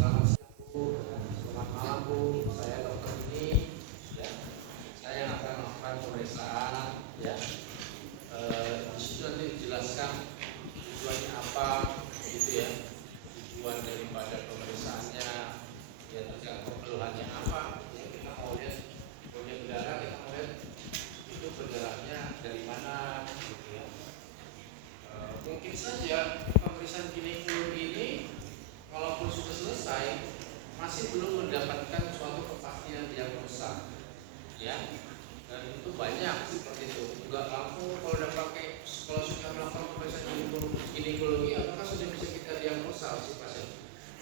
Selamat siang Bu, selamat malam Bu. Saya dokter ini, ya, saya yang akan melakukan pemeriksaan, ya. Di situ nanti dijelaskan tujuannya apa, gitu ya. Tujuan daripada pemeriksaannya, ya tergantung keluhannya apa. Ya, kita mau lihat punya berdarah, kita mau lihat itu berdarahnya dari mana, gitu ya. Mungkin saja pemeriksaan ginekologi ini walaupun sudah selesai masih belum mendapatkan suatu kepastian diagnosa, ya. Dan itu banyak seperti itu. Juga lampu kalau udah pakai, kalau sudah melakukan pemeriksaan ginekologi, apakah sudah bisa kita diagnosa si pasien?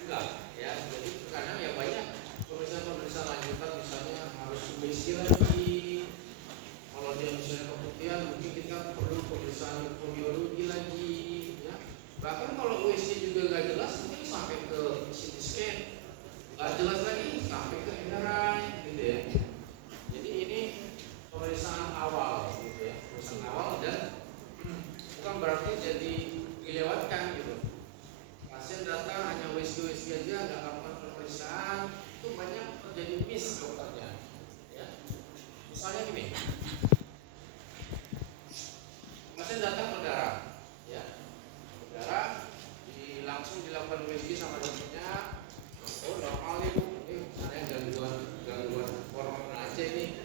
Enggak, ya. Jadi kadang ya banyak pemeriksaan lanjutan, misalnya harus USG lagi. Kalau dia misalnya keputihan, mungkin kita perlu pemeriksaan mikrobiologi lagi, ya. Bahkan kalau USG juga nggak jelas, mungkin sampai ke CT scan, nggak jelas lagi sampai ke MRI, gitu ya. Jadi ini pemeriksaan awal, gitu ya, pemeriksaan awal, dan bukan berarti jadi dilewatkan, gitu. Pasien datang hanya USG aja, nggak lakukan pemeriksaan, itu banyak terjadi miss dokternya, ya. Misalnya gini, pasien datang berdarah, ya, berdarah, langsung dilakukan USG sama dokternya. Oh, normal nih Bu, ada gangguan hormon aja ini.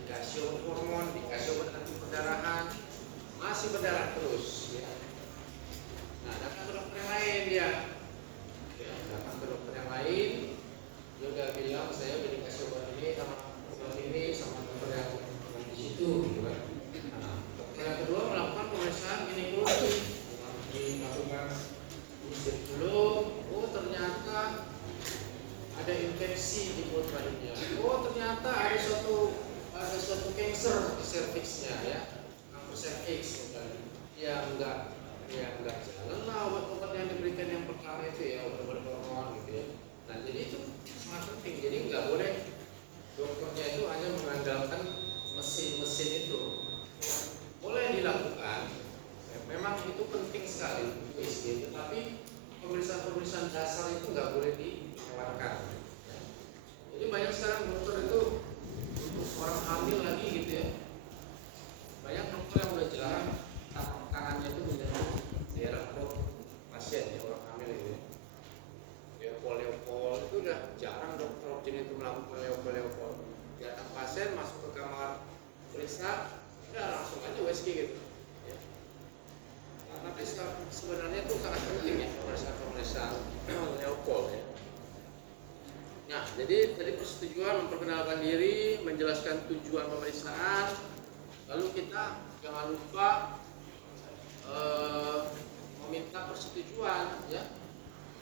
Dikasih hormon, dikasih obat anti perdarahan, masih berdarah terus, ya. Nah, datang ke dokter yang lain dia, ya, datang ke dokter yang lain, dia udah bilang saya udah dikasih obat ini sama dokter yang di situ, gitu kan. Nah, dokter yang kedua melakukan pemeriksaan ginekologi, dilakukan USG dulu. Oh, ternyata ada infeksi di mulut bayinya. Oh, ternyata ada suatu kanker di serviksnya, ya, kanker serviks misalnya. Ya enggak jalan lah obat-obat yang diberikan yang pertama itu, ya, obat-obat hormon, gitu ya. Nah, jadi itu sangat penting. Jadi nggak boleh dokternya itu hanya mengandalkan mesin-mesin itu. Boleh dilakukan, ya, memang itu penting sekali USG, tetapi pemeriksaan dasar itu nggak boleh dilewatkan, ya. Jadi banyak sekarang dokter itu untuk orang hamil lagi, gitu ya. Banyak dokter yang udah jarang tangannya itu menyentuh daerah perut pasien, ya, orang hamil gitu ya. Leopol itu udah jarang dokter jenis itu melakukan leopol. Datang pasien masuk ke kamar periksa, udah langsung aja USG, gitu, ya. Nah, tapi sebenarnya itu sangat penting, ya, pemeriksaan leopol, ya. Nah, jadi tadi persetujuan, memperkenalkan diri, menjelaskan tujuan pemeriksaan, lalu kita jangan lupa meminta persetujuan, ya.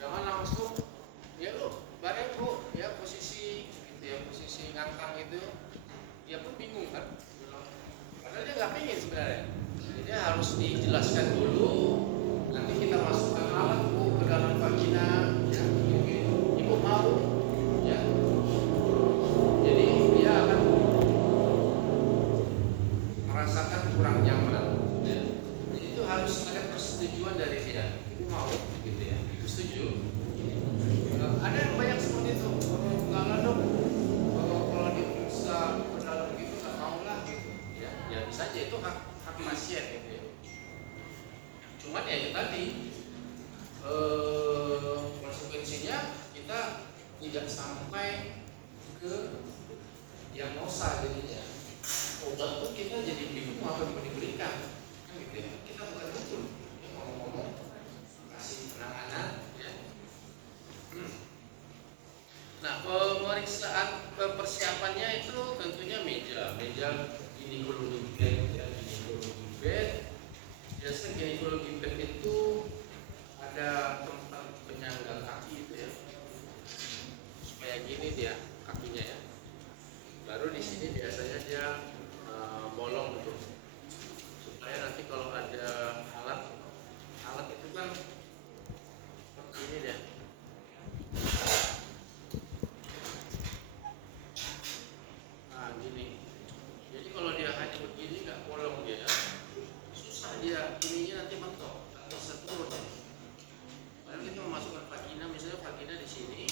Jangan langsung, ya lu bareng Bu, ya, posisi gitu, ya, posisi ngangkang itu, dia pun bingung kan, padahal dia nggak pengen sebenarnya. Jadi harus dijelaskan dulu, nanti kita masukkan alat Bu ke dalam vagina, ya, ibu mau, ya. Jadi dia akan merasakan kurang nyaman, ya. Jadi itu harus ada persetujuan dari dia, ibu mau, gitu ya, ibu setuju. Ada yang banyak seperti itu, nggak lah dok, kalau diperiksa ke dalam gitu nggak mau lah, gitu, ya. Ya bisa aja, itu hak pasien, gitu ya. Cuman ya itu tadi, konsekuensinya kita tidak sampai ke diagnosa jadinya. Obat pun kita jadi bingung apa yang diberikan, kan, gitu ya. Kita bukan betul, ya, ngomong-ngomong kasih penanganan, ya. Nah, pemeriksaan persiapannya itu tentunya meja ginekologi bed, ya, ginekologi bed. Biasanya ginekologi bed itu ada tempat penyangga kaki itu, ya, supaya gini dia kakinya, ya. Baru di sini biasanya dia bolong gitu, supaya nanti kalau ada alat itu kan seperti ini dia. Nah, gini. Jadi kalau dia hanya begini nggak bolong dia, susah dia ininya nanti mentok atau turun. Padahal kita memasukkan vagina, misalnya vagina di sini,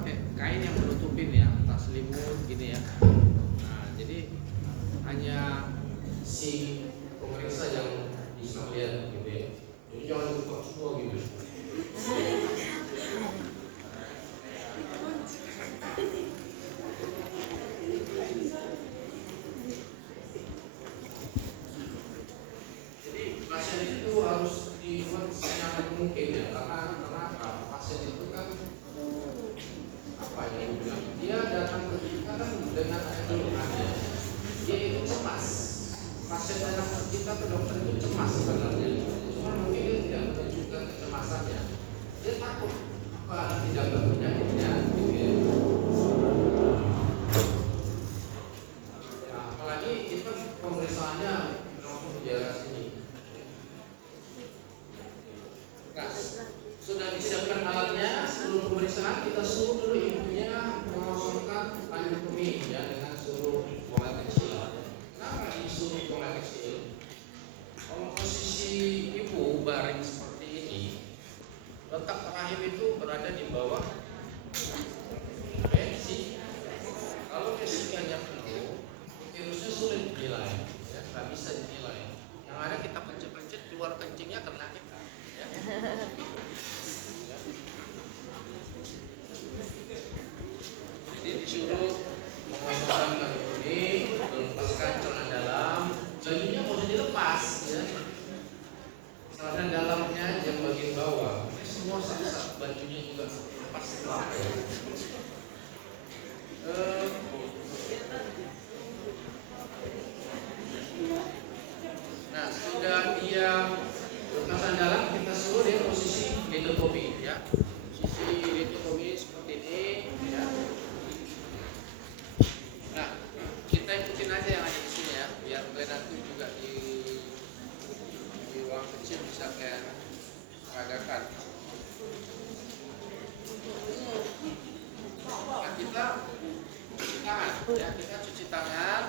pakai kain yang menutupin ya, entah selimut gini ya. Nah, jadi hanya si pemeriksa yang bisa lihat gitu ya. Jadi jangan buka semua gitu. Jadi pasien itu harus dibuat senyaman mungkin ya, karena apa? Pasien itu kan apa ya? Dia datang ke kita kan dengan ada keluhannya. Dia itu cemas. Pasien datang ke kita ke dokter itu cemas sebenarnya. Cuma mungkin dia tidak menunjukkan kecemasannya. Dia takut apa tidak penyakitnya gitu ya. Ya, apalagi kita pemeriksaannya langsung di daerah sini. Nah, sudah disiapkan alatnya sebelum pemeriksaan kita suruh dulu ibunya mengosongkan anatomi ya dengan suruh buang air kecil. Kenapa disuruh buang air kecil? Kalau posisi ibu baring seperti ini, letak rahim itu berada di bawah pensi. Kalau vesicanya penuh, virusnya sulit dinilai, ya, nggak bisa dinilai. Yang ada kita pencet-pencet keluar kencingnya kena kita. Ya. Jadi disuruh mengosongkan anatomi, melepaskan celana dalam, bajunya boleh dilepas, ya. Celana dalamnya yang bagian bawah, semua sak-sak bajunya juga lepas setelah. Nah, sudah dia celana dalam, kita suruh dia posisi litotomi, ya. Posisi litotomi seperti ini, ya. Nah, kita ikutin aja yang ada di sini ya, biar kalian nanti juga di ruang kecil bisa kayak peragakan. Nah, kita cuci tangan, ya, kita cuci tangan.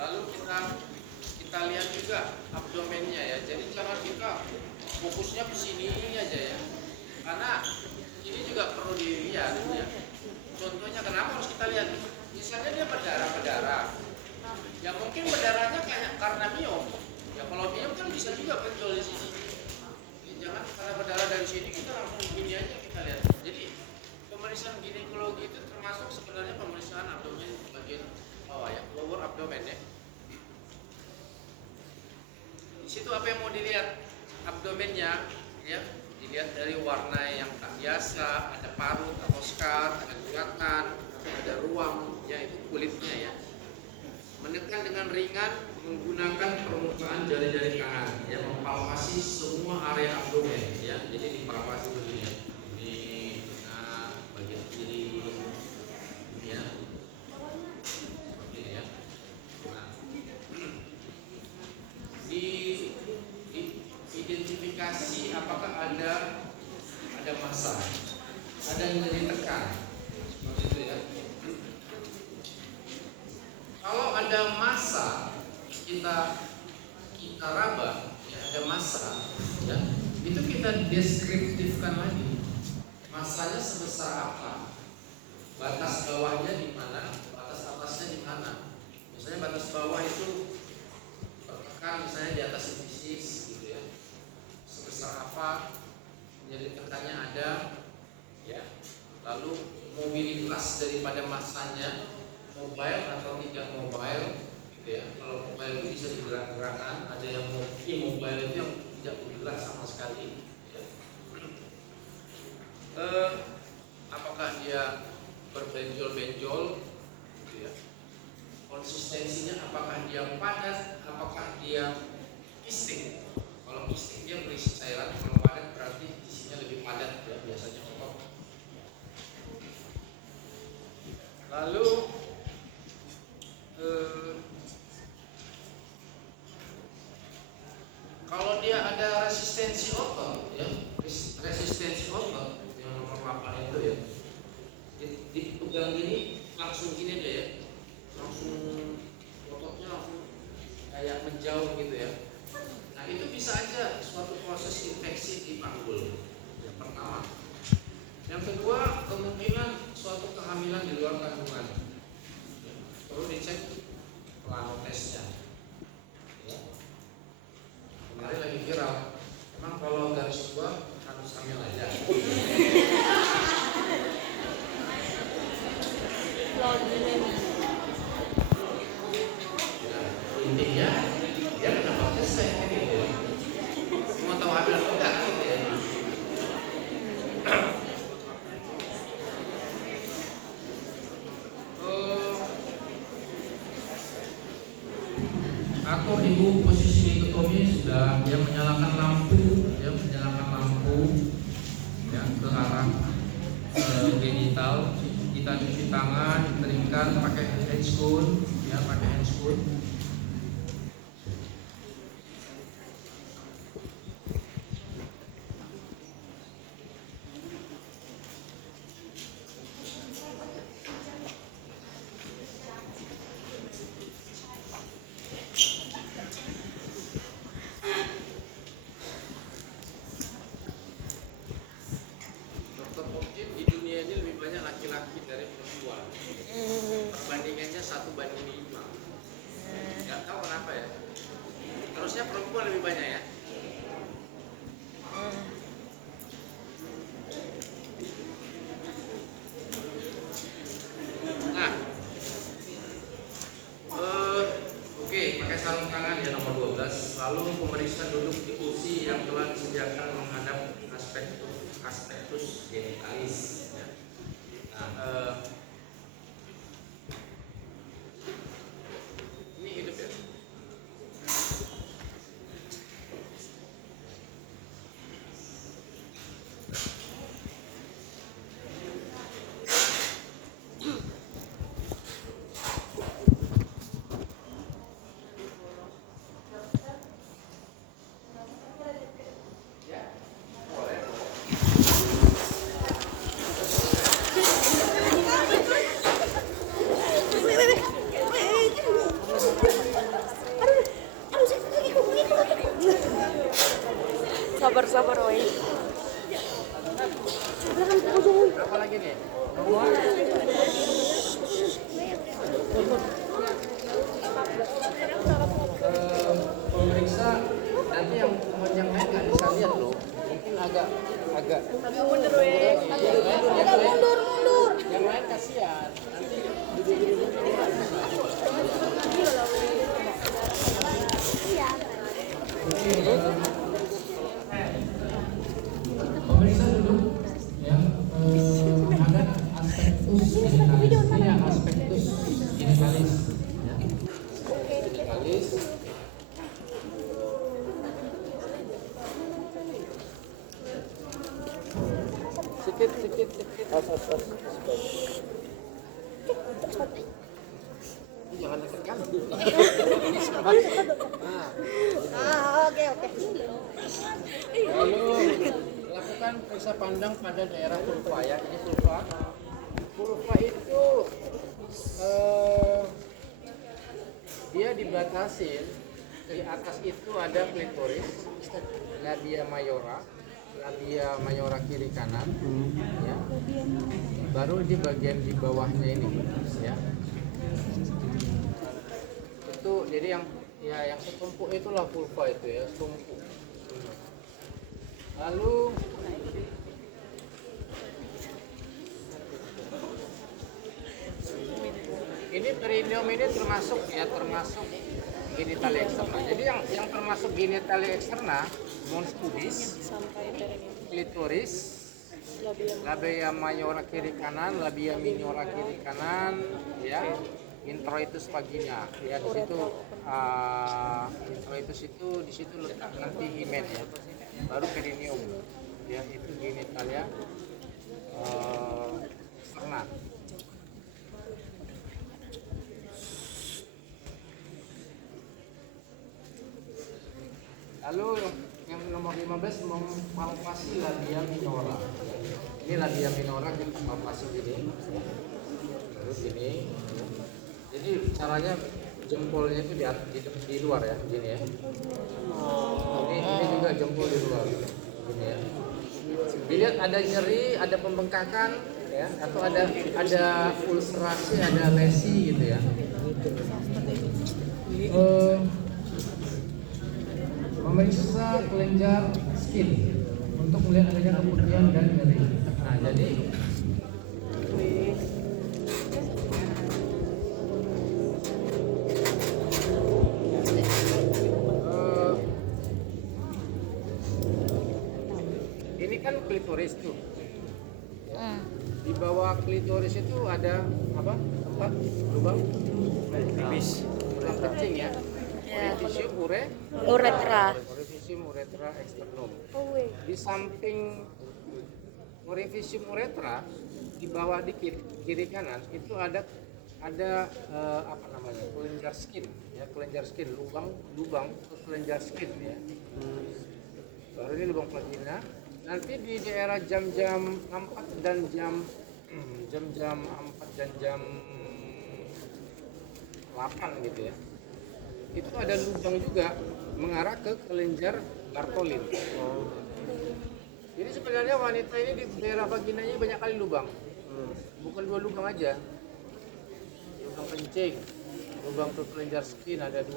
Lalu kita lihat juga abdomennya ya. Jadi jangan kita fokusnya ke sini aja ya. Karena ini juga perlu dilihat ya. Contohnya kenapa harus kita lihat? Misalnya dia berdarah. Ya mungkin berdarahnya kayak karena miom. Ya kalau miom kan bisa juga penjual di sini. Ya, jangan karena berdarah dari sini kita langsung gini aja kita lihat. Jadi pemeriksaan ginekologi itu termasuk sebenarnya pemeriksaan abdomen bagian bawah ya, lower abdomen ya. Di situ apa yang mau dilihat? Abdomennya ya. Dilihat dari warna yang tak biasa, ada parut atau scar, ada guratan, ada ruam, ya itu kulitnya ya. Menekan dengan ringan menggunakan permukaan jari-jari tangan, ya mempalpasi semua area abdomen, ya. Jadi dipalpasi begini, di bagian kiri, ya, seperti ini ya. Nah, identifikasi apakah ada massa, ada yang ditekan, seperti itu ya. Kalau ada massa kita raba, ya, ada massa, ya, itu kita deskriptifkan lagi. Massanya sebesar apa? Batas bawahnya di mana? Batas atasnya di mana? Misalnya batas bawah itu tertekan misalnya di atas fisis gitu ya. Sebesar apa? Jadi tekannya ada, ya. Lalu mobilitas daripada massanya, mobile atau tidak mobile, gitu ya. Kalau mobile itu bisa digerak-gerakan, ada yang immobile itu yang tidak bergerak sama sekali. Ya. Apakah dia berbenjol-benjol, gitu ya. Konsistensinya apakah dia padat, apakah dia kisting. Kalau kisting dia berisi cairan, kalau padat berarti isinya lebih padat ya, biasanya otot. Lalu kalau dia ada resistensi otot, ya, resistensi otot yang nomor 8 itu ya, dipegang gini langsung gini deh ya, langsung ototnya langsung kayak menjauh gitu ya. Nah itu bisa aja suatu atau ibu posisi dikotomi sudah dia menyalakan lampu, ya ke arah genital. Kita cuci tangan, dikeringkan pakai handscoon, ya pakai handscoon. Dokter mungkin di dunia ini lebih banyak laki-laki dari perempuan. Perbandingannya 1:5. Nggak tahu kenapa ya. Harusnya perempuan lebih banyak ya. Nah, oke, pakai sarung tangan ya nomor 12. Lalu pemeriksa duduk di kursi yang telah disediakan menghadap aspektus genitalis. Ya. Nah, ini hidup ya. Sabar woi. Apa lagi nih? Pemeriksa nanti yang lain nggak bisa lihat loh. Mungkin agak Mundur woi. Mundur. yang lain kasihan. Nanti pemeriksa dulu ya menghadap aspektus genitalis. Ini yang aspektus genitalis ya. Genitalis. Sikit. Jangan dekat. Oke. Lalu lakukan periksa pandang pada daerah vulva ya. Ini vulva. Vulva itu dia dibatasin di atas itu ada klitoris, labia mayora kiri kanan, ya. Baru di bagian di bawahnya ini, ya. Itu jadi yang setumpuk itulah vulva itu ya, setumpuk. Lalu ini perineum ini termasuk genitalia eksterna. Jadi yang termasuk genitalia eksterna, mons pubis, klitoris, labia mayora kiri kanan, labia minora kiri kanan, ya, introitus vagina. Ya di situ introitus itu di situ letak nanti himen ya. Baru perineum. Ya itu genitalia eksterna. Lalu yang nomor 15 mempalpasi labia minora. Ini labia minora kita palpasi gini. Terus ini. Jadi caranya jempolnya itu di luar ya, gini ya. Ini juga jempol di luar. Gini ya. Dilihat ada nyeri, ada pembengkakan ya, atau ada ulcerasi, ada lesi gitu ya. Memeriksa kelenjar skin untuk melihat adanya kemutihan dan nyeri. Nah, jadi ini kan klitoris tuh. Di bawah klitoris itu ada apa? Tempat lubang pipis, lubang kencing ya. Orificium Uretra. Orificium uretra externum. Oh, wait. Di samping orificium uretra di bawah dikit kiri kanan itu ada apa namanya, kelenjar skin ya, kelenjar skin, lubang ke kelenjar skin ya. Baru ini lubang vagina. Nanti di daerah jam-jam 4 dan jam 4 dan jam 8 gitu ya, itu ada lubang juga mengarah ke kelenjar Bartholin. Jadi sebenarnya wanita ini di daerah vaginanya banyak kali lubang, bukan 2 lubang aja. Lubang kencing, lubang ke kelenjar skin ada 2,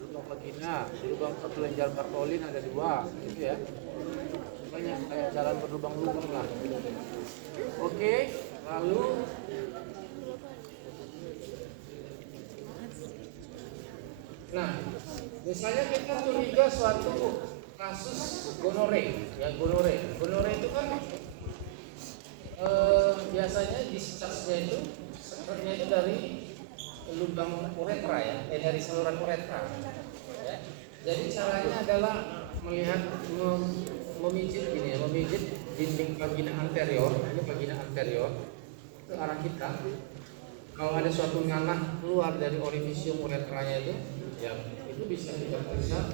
lubang vagina, lubang ke kelenjar Bartholin ada 2, gitu ya. Banyak kayak jalan berlubang-lubang lah. Oke, lalu nah, misalnya kita curiga suatu kasus gonore, ya gonore itu kan biasanya discharge-nya itu sebenarnya itu dari lubang uretra ya, dari saluran uretra. Ya. Jadi caranya adalah melihat memijit gini ya, memijit dinding vagina anterior, ini vagina anterior ke arah kita. Kalau ada suatu nanah keluar dari orificium uretranya itu, ya itu bisa kita periksa,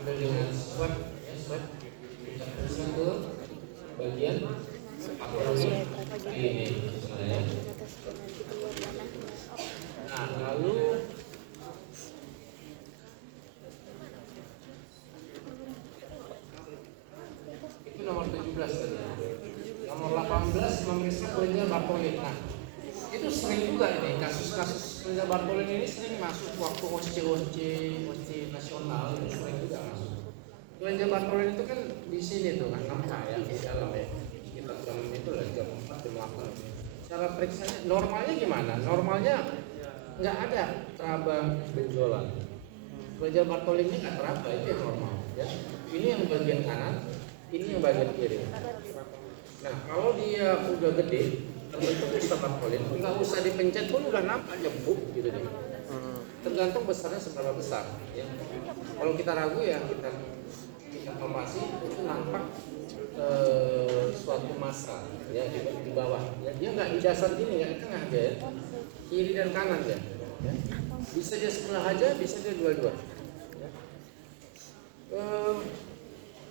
ambil dengan swab, ya swab, kita periksa ke bagian ini, misalnya. Nah, lalu itu nomor 17 tadi. Nomor 18 memeriksa kelenjar Bartholin. Nah, itu sering juga ini kasus-kasus kelenjar Bartholin ini sering masuk waktu OC nasional, itu sering juga masuk. Kelenjar Bartholin itu kan di sini tuh kan, nampak ya di dalam ya. Kita jam itu lah jam 4 jam 8. Cara periksanya normalnya gimana? Normalnya nggak ada teraba benjolan. Kelenjar Bartholin ini nggak teraba, itu yang normal ya. Ini yang bagian kanan, ini yang bagian kiri. Nah, kalau dia udah gede, terbentuk bisa Bartholin, nggak usah dipencet pun udah nampak jembuk gitu deh. Tergantung besarnya seberapa besar. Ya. Kalau kita ragu ya kita palpasi itu nampak suatu massa ya di bawah. Ya. Dia nggak di dasar ini, nggak di tengah aja ya. Kiri dan kanan ya. Ya. Bisa dia sebelah aja, bisa dia dua-dua. Ya.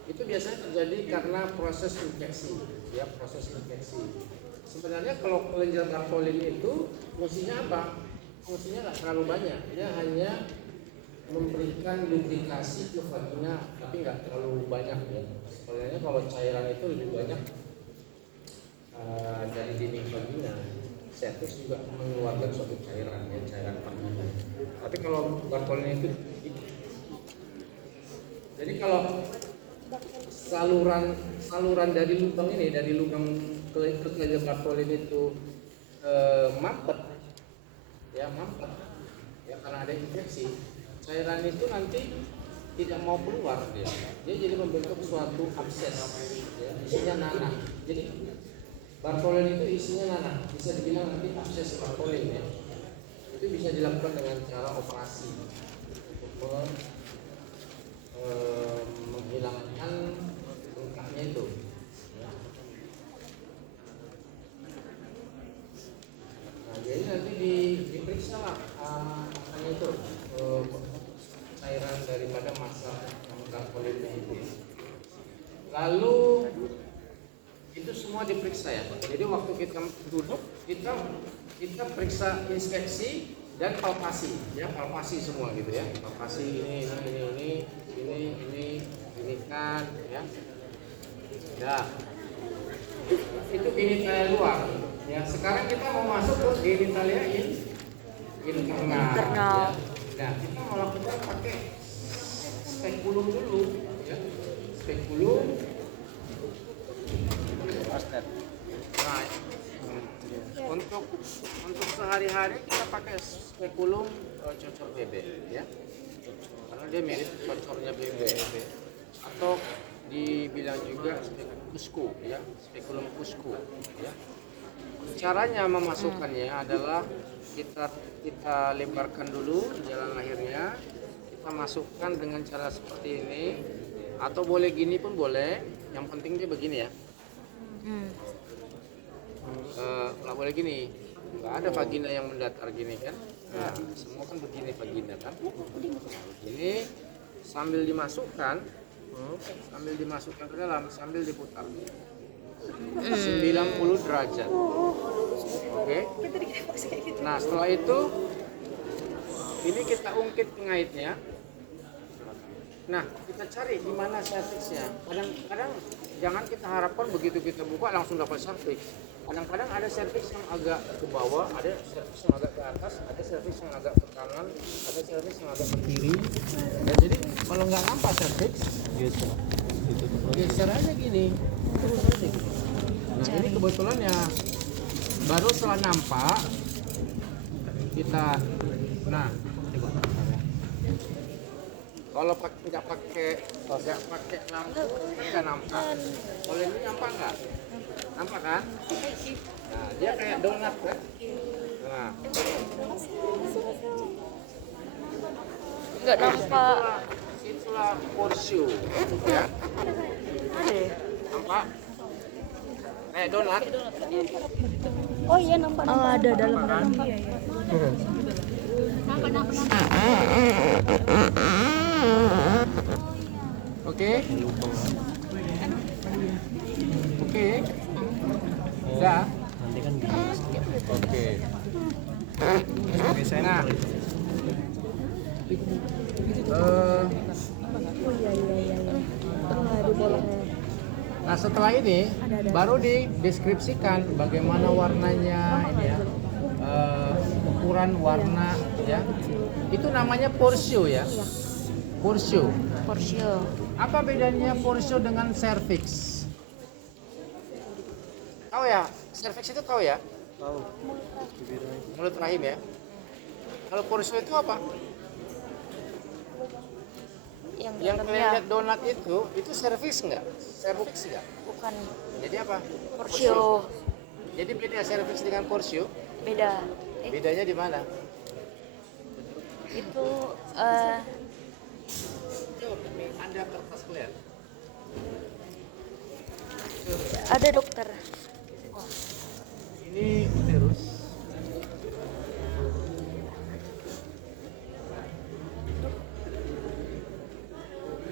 Itu biasanya terjadi karena proses infeksi, ya proses infeksi. Sebenarnya kalau kelenjar Bartholin itu fungsinya apa? Fungsinya nggak terlalu banyak, dia hanya memberikan lubrikasi ke vagina, tapi nggak terlalu banyak ya. Sebenarnya kalau cairan itu lebih banyak dari dinding vagina. Setus juga mengeluarkan suatu cairan, ya cairan vagina. Tapi kalau Bartholin itu, jadi kalau saluran dari lubang ini, dari lubang kelenjar Bartholin itu mampet, ya karena ada infeksi, cairan itu nanti tidak mau keluar dia jadi membentuk suatu abses, ya, isinya nanah. Jadi Bartholin itu isinya nanah, bisa dibilang nanti abses Bartholin ya. Itu bisa dilakukan dengan cara operasi untuk menghilangkan bengkaknya itu. Ya. Nah, jadi nanti diperiksa lah apanya itu cairan daripada massa Bartholinnya itu. Lalu itu semua diperiksa ya. Jadi waktu kita duduk kita periksa inspeksi dan palpasi, ya palpasi semua gitu ya. Palpasi ini kan ya. Nah, itu genitalia luar. Ya, sekarang kita mau masuk ke genitalia internal. Ya. Nah, kita mau lakukan pakai spekulum dulu, ya. Spekulum. Nah, untuk sehari-hari kita pakai spekulum cocor bebek, ya. Karena dia mirip cocornya bebek, atau dibilang juga kusku, ya, spekulum kusku, ya. Caranya memasukkannya adalah kita lebarkan dulu jalan lahirnya, kita kita masukkan dengan cara seperti ini, atau boleh gini pun boleh. Yang penting dia begini ya. Nggak boleh gini, nggak ada vagina yang mendatar gini kan. Nah, semua kan begini vagina kan. Ini sambil dimasukkan ke dalam, sambil diputar 90 derajat. Oke. Nah, setelah itu ini kita ungkit pengaitnya. Nah, kita cari di mana serviksnya. Kadang-kadang jangan kita harapkan begitu kita buka langsung dapat serviks. Kadang-kadang ada serviks yang agak ke bawah, ada serviks yang agak ke atas, ada serviks yang agak ke kanan, ada serviks yang agak ke kiri. Ya, jadi kalau nggak nampak serviks, geser aja gini. Nah, ini kebetulan ya baru setelah nampak kita, nah coba. Kalau nggak pakai lampu nggak nampak. Kalau ini nampak nggak? Nampak kan? Nah, dia kayak donat kan? Nah, Nggak nampak. itulah porsio, ya. Nampak? Kayak donat. Oh iya nampak. Oh ada dalam. Kan? Oke. Oke. Udah. Nanti kan gini. Oke. Nah. Nah, setelah ini baru dideskripsikan bagaimana warnanya ini ya. Ukuran warna ya. Itu namanya porsio ya. Porsio. Apa bedanya porsio dengan cervix? Tahu ya? Cervix itu tahu ya? Tahu. Mulut rahim ya. Kalau porsio itu apa? Yang kalian lihat donat itu cervix enggak? Cervix enggak? Bukan. Jadi apa? Porsio. Jadi beda cervix dengan porsio? Beda. Bedanya di mana? Itu Ada kertas kalian? ada dokter. Ini uterus.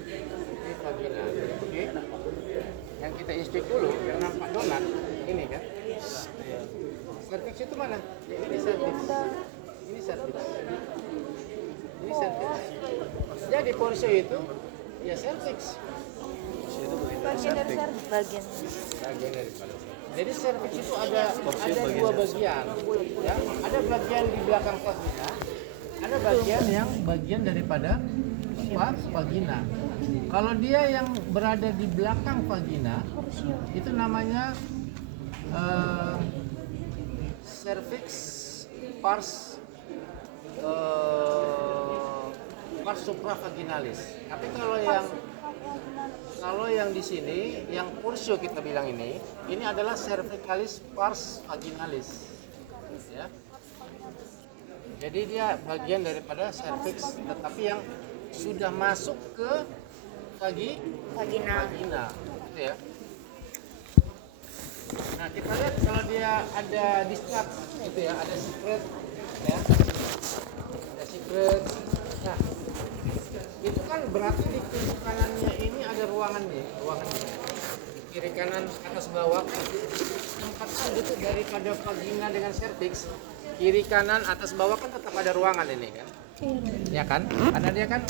Ini vagina. Oke. Yang kita inspek dulu, yang nampak donat, ini kan? Cervix itu mana? Ya, ini cervix. Ini cervix. Ini cervix. Jadi porsio itu ya cervix. Bagian. Bagian daripada. Jadi cervix itu ada dua bagian, ya. Ada bagian di belakang vagina, ada bagian daripada vagina. Kalau dia yang berada di belakang vagina, itu namanya cervix pars supravaginalis. Tapi kalau yang di sini, yang porsio kita bilang ini adalah cervicalis pars vaginalis. Ya. Jadi dia bagian daripada cervix, tetapi yang sudah masuk ke vagina. Gitu ya. Nah, kita lihat kalau dia ada discharge gitu ya, ada secret ya. Ada secret. Nah, itu kan berarti di kiri kanannya ini ada ruangannya. Kiri kanan atas bawah tempat sudut daripada vagina dengan cervix, kiri kanan atas bawah kan tetap ada ruangan ini kan, ya kan? Karena dia kan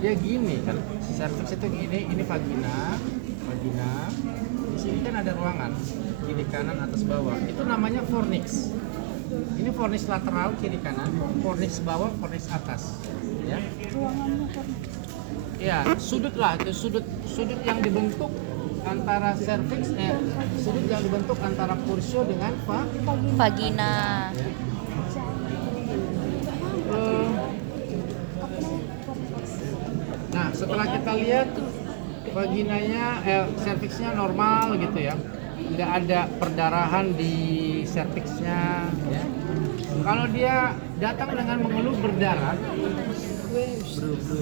dia gini kan, cervix itu gini, ini vagina, di sini kan ada ruangan kiri kanan atas bawah, itu namanya fornix. Ini fornix lateral kiri kanan, fornix bawah, fornix atas, ya. Ya, sudut itu sudut yang dibentuk antara cervix, sudut yang dibentuk antara porsio dengan Vagina. ya. Nah, setelah kita lihat vaginanya, cervixnya normal gitu ya, tidak ada perdarahan di cervixnya, ya. kalau dia datang dengan mengeluh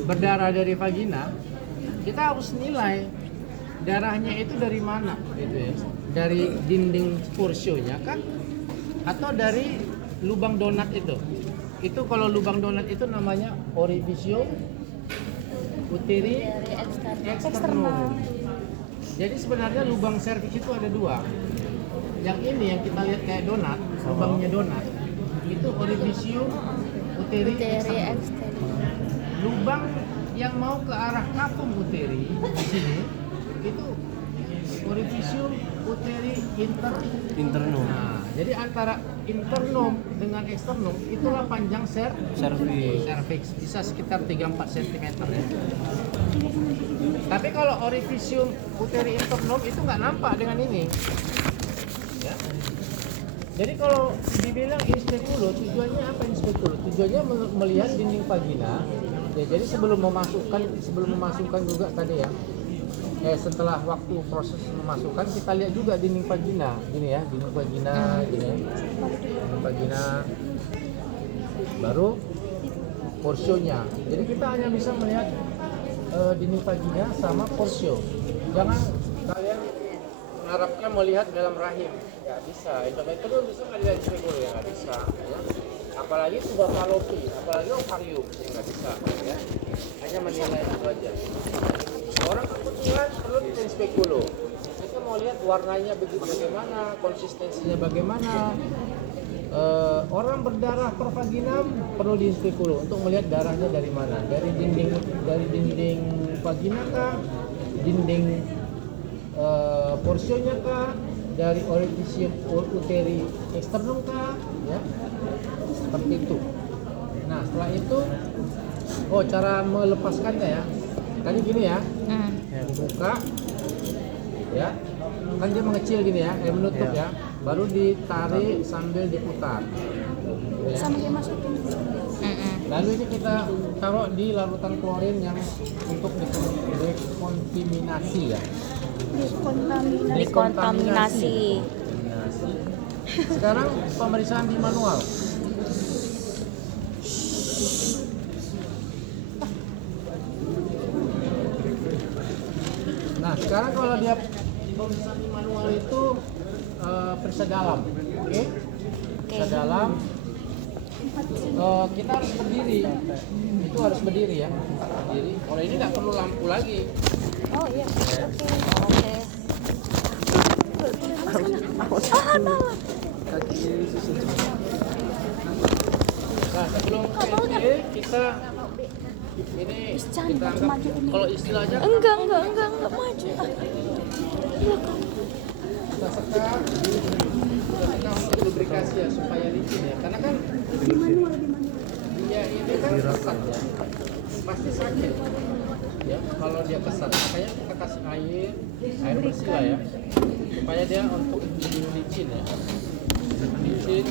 berdarah dari vagina, kita harus nilai darahnya itu dari mana, gitu ya. Dari dinding porsionya kan, atau dari lubang donat itu. Itu kalau lubang donat itu namanya orificio uteri externum. Jadi sebenarnya lubang serviks itu ada dua. Yang ini yang kita lihat kayak donat, lubangnya donat, itu orificio uteri externum. Lubang yang mau ke arah kapum uteri di sini itu orificio uteri internum. Nah, jadi antara internum dengan externum itulah panjang cervix, bisa sekitar 3-4 cm ya. Tapi kalau orificio uteri internum itu nggak nampak dengan ini. Ya. Jadi kalau dibilang inspekulo, tujuannya apa inspekulo? Tujuannya melihat dinding vagina. Ya, jadi sebelum memasukkan juga tadi ya. Setelah waktu proses memasukkan kita lihat juga dinding vagina, gini ya, dinding vagina, gini ya, dinding vagina, baru porsionya. Jadi kita hanya bisa melihat dinding vagina sama porsio. Jangan kalian mengharapkan melihat dalam rahim, nggak bisa. Itu bisa nggak dilihat dulu ya, nggak bisa. Ya. Apalagi tuba falopi, apalagi ovarium, ya nggak bisa. Ya. Hanya menilai itu aja. Orang kebetulan perlu bikin spekulo. Kita mau lihat warnanya bagaimana, konsistensinya bagaimana. Orang berdarah per vaginam perlu di spekulo untuk melihat darahnya dari mana. Dari dinding vagina kah, dinding porsionya kah, dari orificio uteri externum kah, ya. Seperti itu. Nah, setelah itu cara melepaskannya ya. Tadi gini ya, dibuka, ya, kan dia mengecil gini ya, menutup ya, baru ditarik sambil diputar, ya. Sama dia masukin. Lalu ini kita taruh di larutan klorin yang untuk dekontaminasi ya. Dekontaminasi. Sekarang pemeriksaan di manual. Nah, sekarang kalau dia pemeriksaan di manual itu periksa dalam, oke? Periksa dalam. Kita harus berdiri. Itu harus berdiri ya. Berdiri. Kalau ini nggak perlu lampu lagi. Oh iya. Oke. Nah, sebelum PSB kita ini kita anggap kalau istilahnya Enggak maju. kita sekat untuk lubrikasi ya supaya licin ya, karena kan dia ini kan kesat ya, pasti sakit ya kalau dia kesat. Makanya kita kasih air bersih lah ya, supaya dia untuk licin ya, licin.